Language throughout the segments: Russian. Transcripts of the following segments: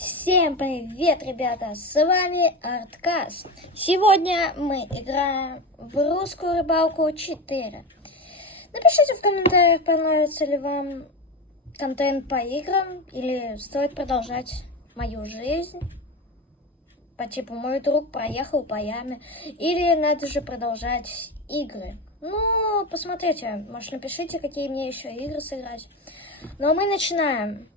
Всем привет, ребята! С вами Арткас. Сегодня мы играем в русскую рыбалку 4. Напишите в комментариях, понравится ли вам контент по играм или стоит продолжать мою жизнь. По типу мой друг проехал по яме. Или надо же продолжать игры. Ну, посмотрите, может напишите, какие мне еще игры сыграть. Но мы начинаем.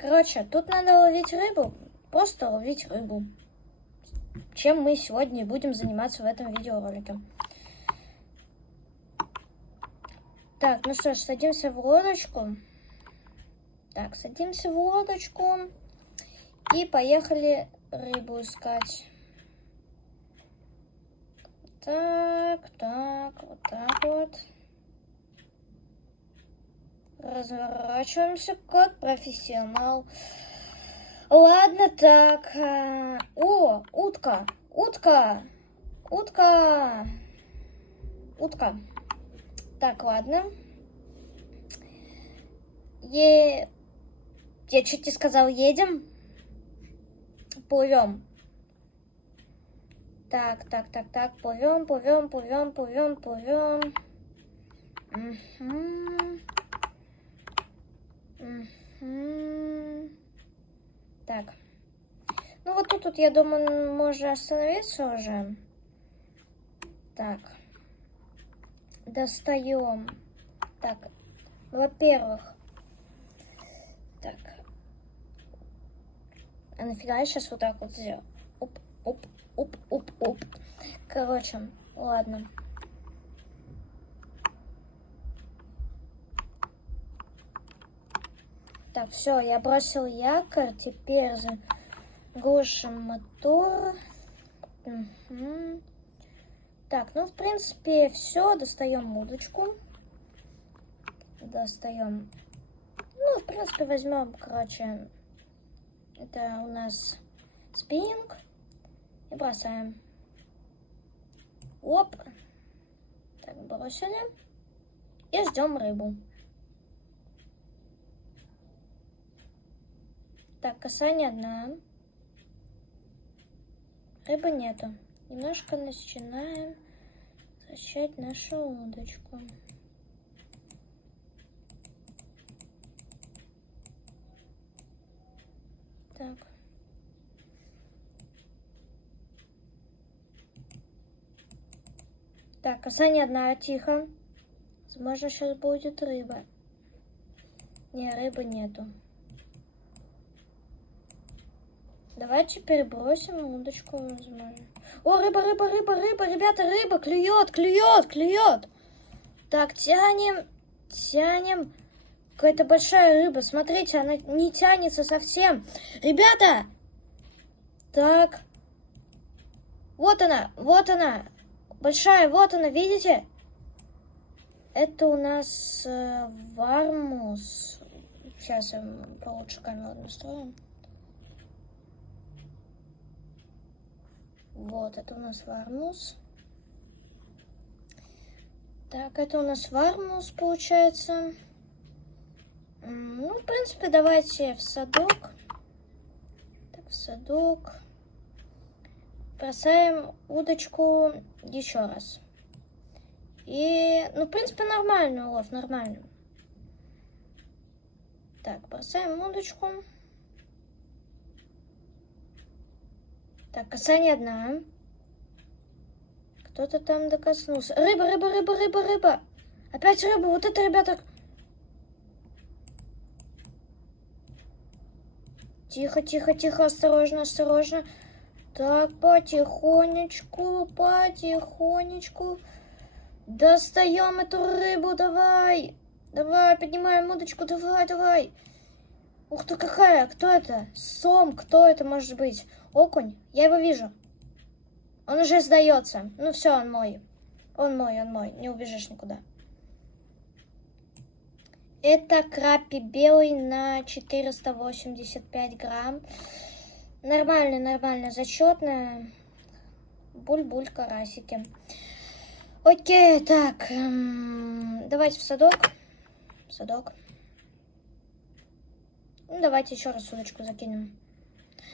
Короче, тут надо ловить рыбу, просто ловить рыбу. Чем мы сегодня будем заниматься в этом видеоролике. Так, ну что ж, садимся в лодочку. Так, садимся в лодочку. И поехали рыбу искать. Так, вот так вот. Разворачиваемся как профессионал. Ладно, так. О, утка. Утка. Так, ладно. Я чуть не сказал, едем. Плывем. Так. Плывем. Так. Ну вот тут, я думаю, можно остановиться уже. Так. Достаем. Так. Во-первых. Так. А нафига я сейчас вот так вот сделал? Оп. Короче, ладно. Так, все, я бросил якорь, теперь заглушим мотор. Угу. Так, ну, в принципе, все, достаем удочку. Ну, в принципе, возьмем, короче, это у нас спиннинг. И бросаем. Оп. Так, бросили. И ждем рыбу. Так, касание одна. Рыбы нету. Немножко начинаем вращать нашу удочку. Так. Так, касание одна, тихо. Возможно, сейчас будет рыба. Не, рыбы нету. Давайте перебросим удочку, возможно. О, рыба, ребята, рыба, клюет. Так, тянем. Какая-то большая рыба, смотрите, она не тянется совсем. Ребята! Так. Вот она. Большая, вот она, видите? Это у нас вармус. Сейчас я получше камеру настрою. Вот, это у нас вармус. Так, это у нас вармус получается. Ну, в принципе, давайте в садок. Так, в садок. Бросаем удочку еще раз. И, ну, в принципе, нормальный улов, нормально. Так, бросаем удочку. Так, касание одна. Кто-то там докоснулся. Рыба. Опять рыба. Вот это, ребята. Тихо. Осторожно. Так, потихонечку. Достаем эту рыбу. Давай, поднимаем удочку. Давай. Ух ты, какая. Кто это? Сом. Кто это может быть? Окунь. Я его вижу. Он уже сдается. Ну все, он мой. Не убежишь никуда. Это крапи белый на 485 грамм. Нормально, зачетно. Буль-буль, карасики. Окей, так. Давайте в садок. Ну, давайте еще раз удочку закинем.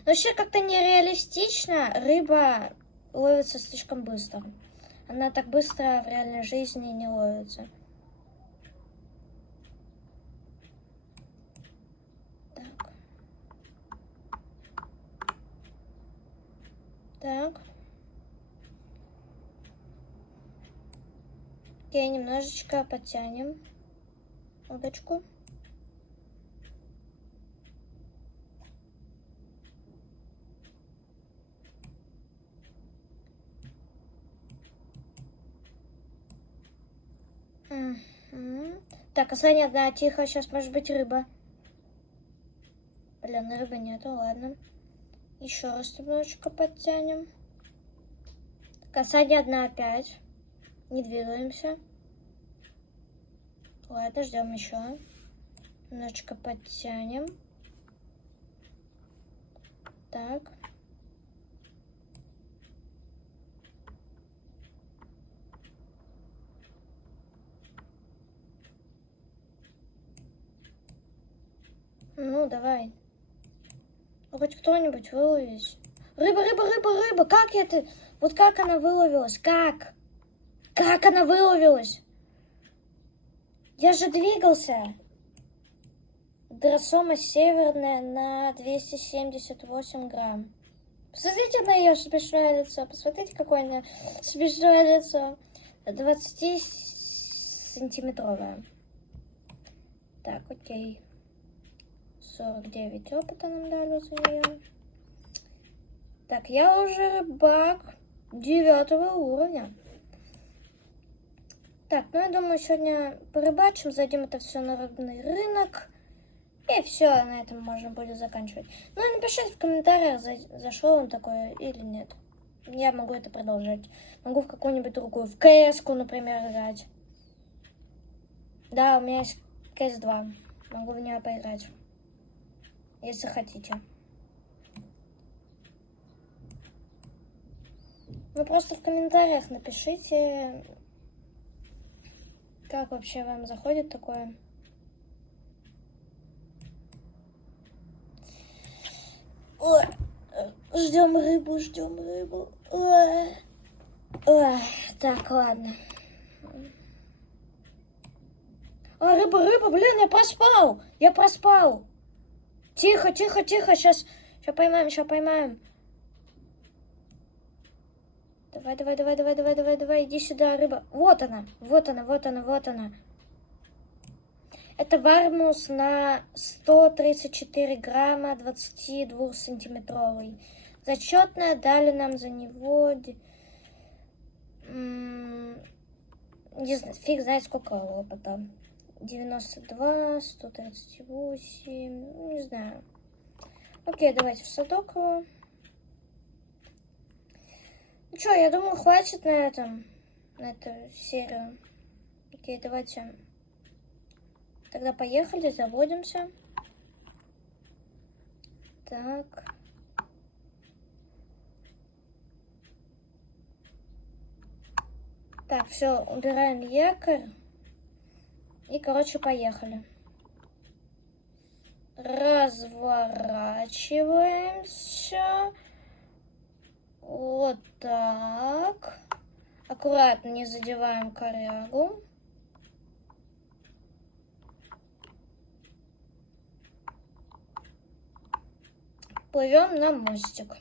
Но вообще как-то нереалистично. Рыба ловится слишком быстро. Она так быстро в реальной жизни не ловится. Так. Так. Окей, немножечко подтянем удочку. Так, Саня, одна, тихо, сейчас может быть рыба. Блин, рыбы нету, ладно. Еще раз немножечко подтянем. Касание одна опять. Не двигаемся. Ладно, ждем еще. Немножечко подтянем. Так. Ну, давай. Хоть кто-нибудь выловись. Рыба, рыба, рыба, рыба. Как это? Вот как она выловилась? Как? Как она выловилась? Я же двигался. Дросома северная на 278 грамм. Посмотрите на ее смешное лицо. Посмотрите, какое она смешное лицо. 20-сантиметровая. Так, окей. 49 опыта нам дали за нее. Так, я уже рыбак 9 уровня. Так, ну я думаю, сегодня порыбачим, зайдем это все на рыбный рынок. И все, на этом можно будет заканчивать. Ну, напишите в комментариях, зашел он такой или нет. Я могу это продолжать. Могу в какую-нибудь другую, в КС-ку, например, играть. Да, у меня есть КС-2. Могу в нее поиграть. Если хотите. Вы просто в комментариях напишите, как вообще вам заходит такое. Ой, ждем рыбу, ждем рыбу. Ой. Ой, так, ладно. А, рыба, рыба, блин, я проспал. Я проспал. Тихо, тихо, тихо, сейчас поймаем, сейчас поймаем. Давай, давай, давай, давай, давай, давай, давай, иди сюда, рыба. Вот она, вот она, вот она, вот она. Это вармус на 134 грамма, 22-сантиметровый. Зачетная, дали нам за него... Не знаю, фиг знает, сколько опыта. 92, 138, не знаю. Окей, давайте в садок его. Ну что, я думаю, хватит на этом, на эту серию. Окей, давайте... Тогда поехали, заводимся. Так. Так, все, убираем якорь. И, короче, поехали. Разворачиваемся. Вот так. Аккуратно, не задеваем корягу. Плывем на мостик.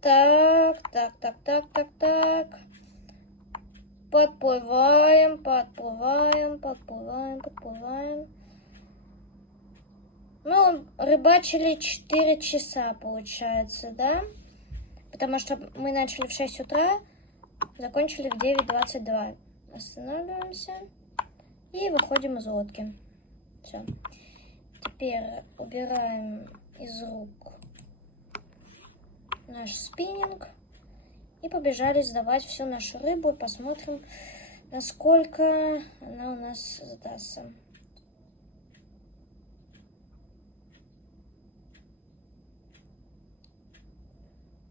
Так, так, так, так, так, так. Подплываем, подплываем, подплываем, подплываем. Ну, рыбачили 4 часа, получается, да? Потому что мы начали в 6 утра, закончили в 9:22. Останавливаемся и выходим из лодки. Все. Теперь убираем из рук наш спиннинг и побежали сдавать всю нашу рыбу. И посмотрим, насколько она у нас сдастся.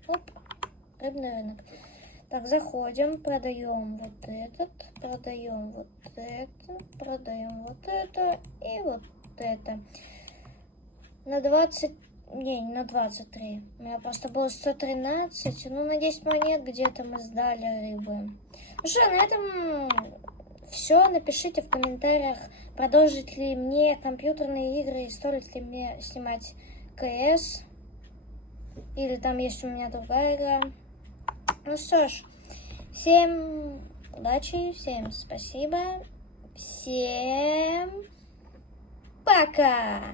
Оп, рыбный рынок. Так, заходим, продаем вот этот, продаем вот это, продаем вот это и вот это. На 20, не на 23. У меня просто было 113, ну на 10 монет где-то мы сдали рыбы. Ну что, на этом все. Напишите в комментариях, продолжить ли мне компьютерные игры и стоит ли мне снимать КС. Или там есть у меня другая игра. Ну что ж, всем удачи, всем спасибо, всем пока!